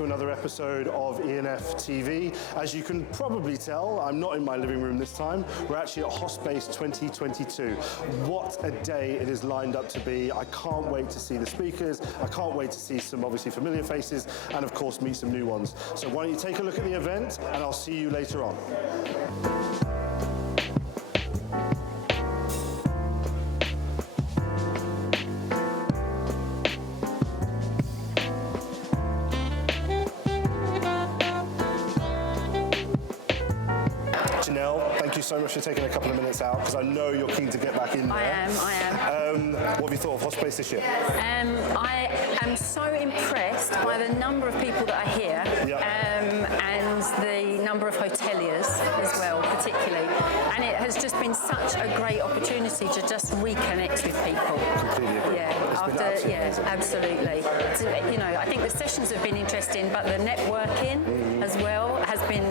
to another episode of E&Ftv. As you can probably tell, I'm not in my living room this time. We're actually at Hospace 2022. What a day it is lined up to be. I can't wait to see the speakers. I can't wait to see some obviously familiar faces and of course meet some new ones. So why don't you take a look at the event and I'll see you later on. Thank you so much for taking a couple of minutes out, because I know you're keen to get back in there. I am. What have you thought of Hospace this year? I am so impressed by the number of people that are here, and the number of hoteliers as well, particularly. And it has just been such a great opportunity to just reconnect with people. Completely agree. Absolutely. So, you know, I think the sessions have been interesting, but the networking as well has been,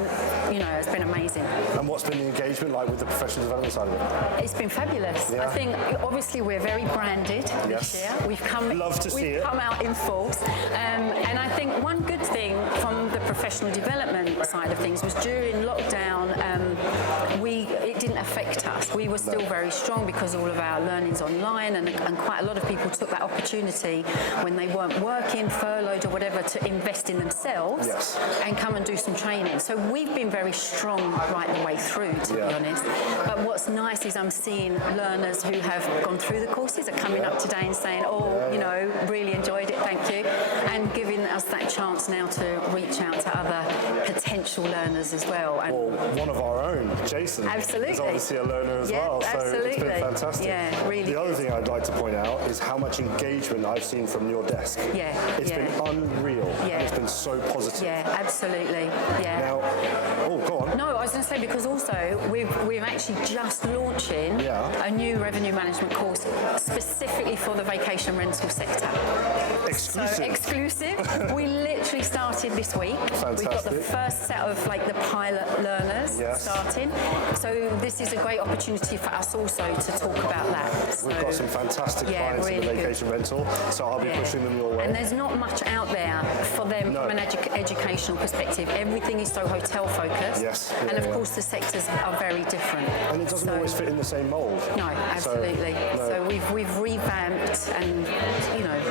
has been amazing. And what's been the engagement like with the professional development side of it? It's been fabulous. I think obviously we're very branded this year. We've come out in force. And I think one good thing from the professional development side of things was during lockdown, it didn't affect us. We were still very strong because all of our learning's online, and quite a lot of people took that opportunity when they weren't working, furloughed or whatever, to invest in themselves and come and do some training. So we've been very strong right the way through, to be honest. But what's nice is I'm seeing learners who have gone through the courses are coming up today and saying, really enjoyed it, thank you, and giving us that chance now to reach out to other potential learners as well. And one of our own, Jason, is obviously a learner as well, so it's been fantastic. Yeah, really. The other thing I'd like to point out is how much engagement I've seen from your desk. It's been unreal. And it's been so positive. Yeah, absolutely. Yeah. Now, go on. No, I was going to say, because also we're actually just launching a new revenue management course specifically for the vacation rental sector. Exclusive. So exclusive. We literally started this week. Fantastic. We've got the first set of the pilot learners starting. So this is a great opportunity for us also to talk about that. So, we've got some fantastic clients in the vacation rental, so I'll be pushing them your way. And there's not much out there for them from an educational perspective. Everything is so hotel focused. And of course the sectors are very different. And it doesn't always fit in the same mould. No, absolutely. So we've revamped and,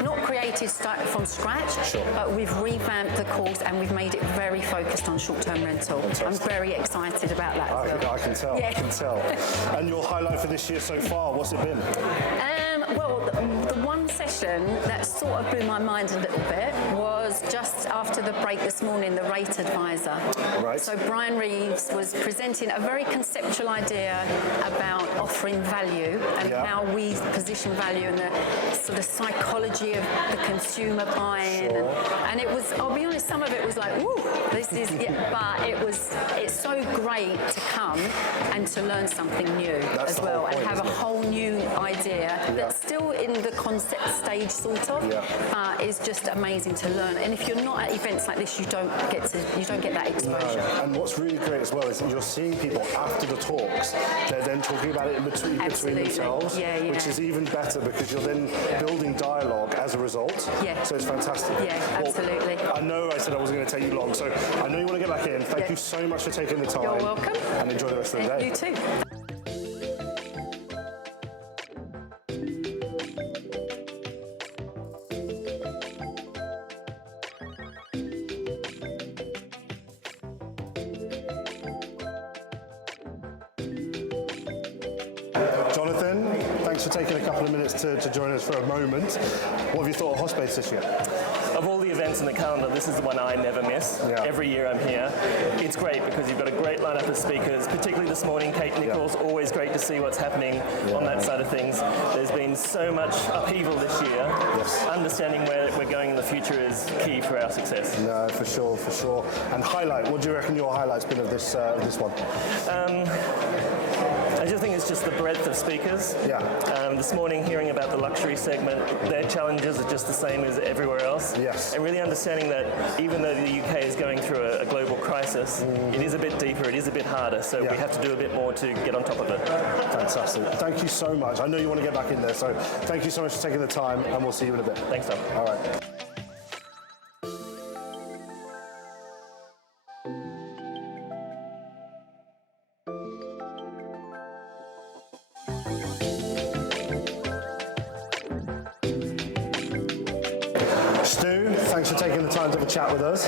not created from scratch, but we've revamped the course and we've made it very focused on short-term rental. I'm very excited about that as well. I can tell, I can tell. And your highlight for this year so far, what's it been? Well, the one session that sort of blew my mind a little bit was just after the break this morning, the rate advisor. Right. So Brian Reeves was presenting a very conceptual idea about offering value and how we position value and the sort of psychology of the consumer buying. And it was, I'll be honest, some of it was like, woo, this is, but it's so great to come and to learn something new as well, and have a whole new idea that's still in the concept stage sort of, but it's just amazing to learn. And if you're not at events like this, you don't get that exposure. No. And what's really great as well is that you're seeing people after the talks, they're then talking about it in between themselves, which is even better because you're then building dialogue as a result. So it's fantastic. Absolutely. I know I said I wasn't going to take you long, so I know you want to get back in. Thank you so much for taking the time. You're welcome. And enjoy the rest of the day. You too. Jonathan, thanks for taking a couple of minutes to join us for a moment. What have you thought of Hospace this year? Of all the events in the calendar, this is the one I never miss. Every year I'm here. It's great because you've got a great lineup of speakers, particularly this morning, Kate Nichols. Always great to see what's happening on that side of things. There's been so much upheaval this year. Understanding where we're going in the future is key for our success. No, for sure, for sure. And highlight, what do you reckon your highlight's been of this one? I just think it's just the breadth of speakers. This morning, hearing about the luxury segment, their challenges are just the same as everywhere else. And really understanding that even though the UK is going through a global crisis, it is a bit deeper, it is a bit harder, so we have to do a bit more to get on top of it. Fantastic. Thank you so much. I know you want to get back in there, so thank you so much for taking the time, and we'll see you in a bit. Thanks, Tom. All right. Stu, thanks for taking the time to have a chat with us.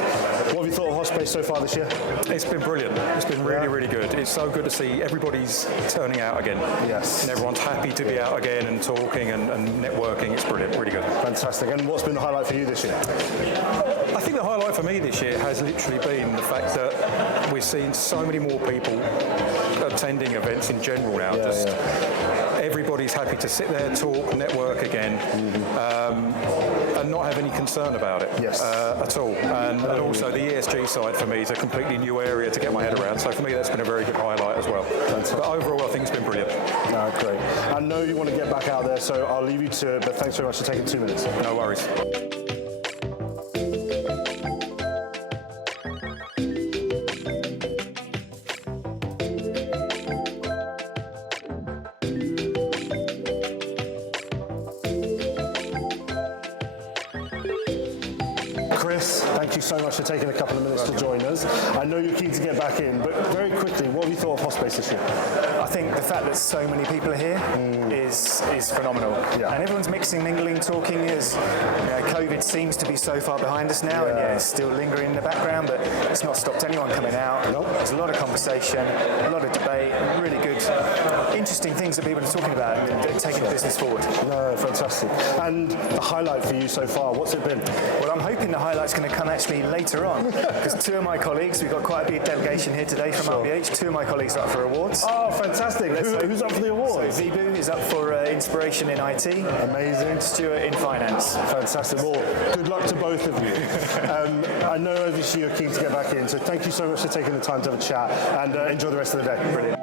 What have you thought of Hospace so far this year? It's been brilliant. It's been really, really good. It's so good to see everybody's turning out again. Yes. And everyone's happy to be out again and talking and networking. It's brilliant, really good. Fantastic. And what's been the highlight for you this year? I think the highlight for me this year has literally been the fact that we're seeing so many more people attending events in general now. Everybody's happy to sit there, talk, network again, and not have any concern about it at all. And also the ESG side for me is a completely new area to get my head around. So for me, that's been a very good highlight as well. But overall, I think it's been brilliant. No, great. I know you want to get back out there, so I'll leave you to it, but thanks very much for taking 2 minutes. No worries. Chris, thank you so much for taking a couple of minutes to join us. I know you're keen to get back in, but very quickly, what have you thought of Hospace this year? I think the fact that so many people are here is phenomenal. Yeah. And everyone's mixing, mingling, talking. As COVID seems to be so far behind us now, and it's still lingering in the background, but it's not stopped anyone coming out. There's a lot of conversation, a lot of debate, really good, interesting things that people are talking about and taking the business forward. No, fantastic. And the highlight for you so far, what's it been? Well, I'm hoping the highlight's going to come actually later on, because two of my colleagues, we've got quite a big delegation here today from RBH, two of my colleagues are up for awards. Oh, fantastic. Who's up for the awards? So Vibu is up for Inspiration in IT. Amazing. Stuart in Finance. Fantastic. Well, good luck to both of you. I know obviously you're keen to get back in, so thank you so much for taking the time to have a chat, and enjoy the rest of the day. Brilliant.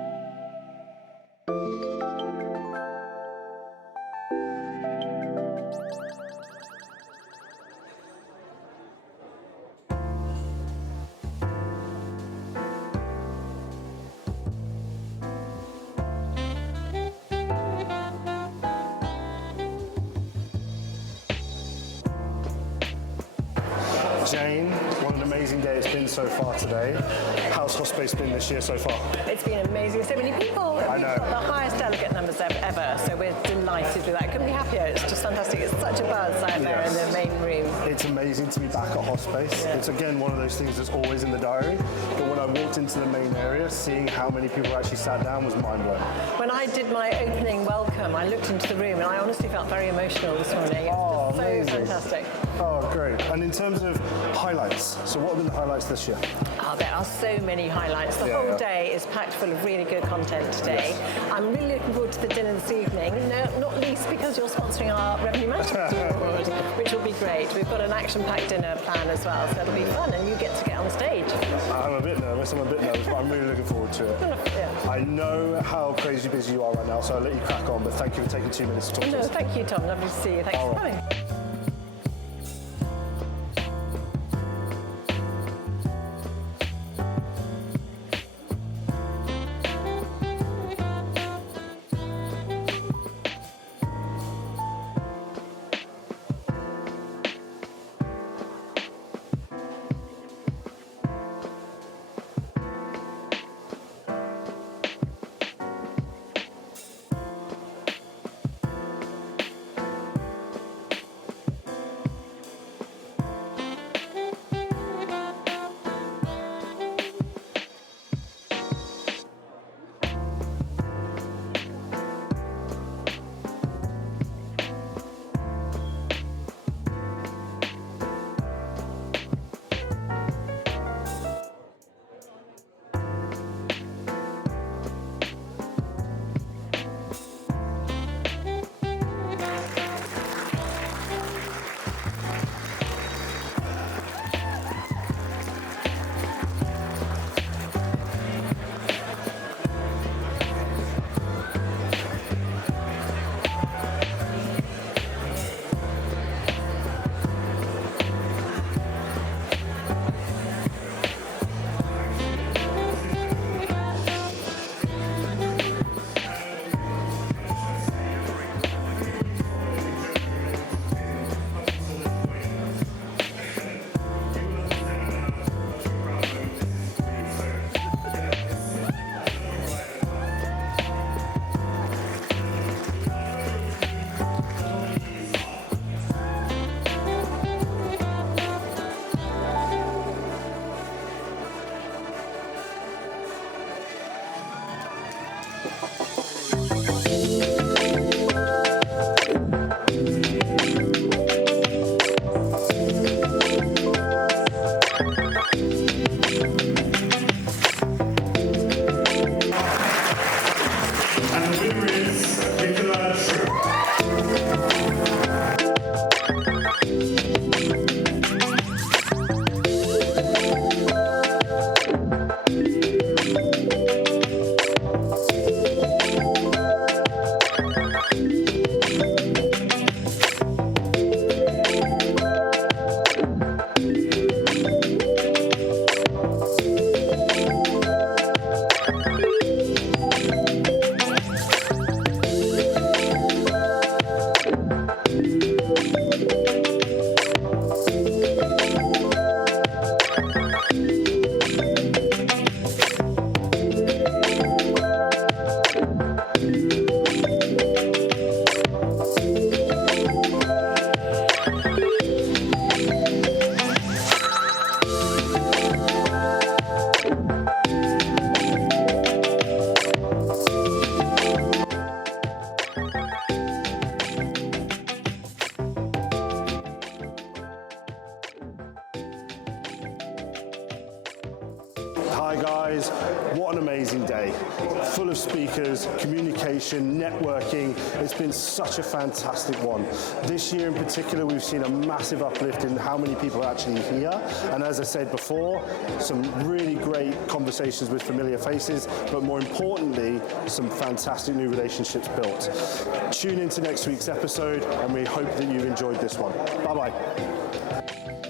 Jane, what an amazing day it's been so far today. How's Hospace been this year so far? It's been amazing. So many people. I know. We've got the highest delegate numbers ever, so we're delighted with that. Couldn't be happier. It's just fantastic. It's such a buzz out there in the main room. It's amazing to be back at Hospace. Yeah. It's again one of those things that's always in the diary, but when I walked into the main area, seeing how many people actually sat down was mind-blowing. When I did my opening welcome, I looked into the room and I honestly felt very emotional this morning. Oh, It's amazing. so fantastic. Oh, great. And in terms of highlights, so what have been the highlights this year? Oh, there are so many highlights. The whole day is packed full of really good content today. I'm really looking forward to the dinner this evening, not least because you're sponsoring our Revenue Management Award, which will be great. We've got an action-packed dinner plan as well, so it'll be fun, and you get to get on stage. I'm a bit nervous, but I'm really looking forward to it. Yeah. I know how crazy busy you are right now, so I'll let you crack on, but thank you for taking 2 minutes to talk to No, us. thank you, Tom. Lovely to see you. Thanks for coming. Hi guys, what an amazing day. Full of speakers, communication, networking. It's been such a fantastic one. This year in particular, we've seen a massive uplift in how many people are actually here. And as I said before, some really great conversations with familiar faces, but more importantly, some fantastic new relationships built. Tune into next week's episode, and we hope that you've enjoyed this one. Bye-bye.